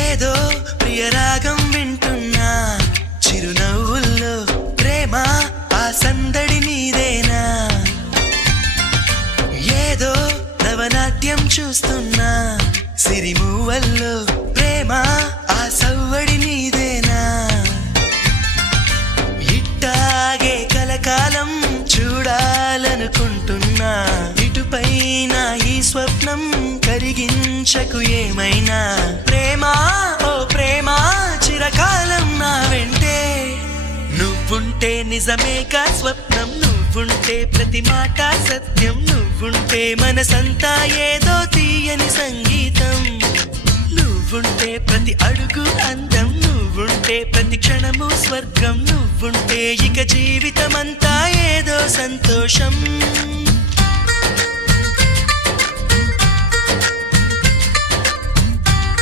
ఏదో ప్రియరాగం వింటున్నా చిరునవ్వుల్లో ప్రేమ ఆ సందడి నీదేనా ఏదో నవనాట్యం చూస్తున్నా సిరిమూవల్లో ప్రేమ ఆ సవ్వడి నీదేనా ఇట్టాగే కలకాలం చూడాలనుకుంటున్నా ఇటుపైన ఈ స్వప్నం కరిగించకు ఏమైనా ప్రేమ ఓ ప్రేమ చిరకాలం నా వెంటే నువ్వుంటే నిజమేగా స్వప్నం నువ్వుంటే ప్రతి మాట సత్యం నువ్వుంటే మనసంతా ఏదో తీయని సంగీతం నువ్వుంటే ప్రతి అడుగు అందం నువ్వుంటే ప్రతి క్షణము స్వర్గం నువ్వుంటే ఇక జీవితమంతా ఏదో సంతోషం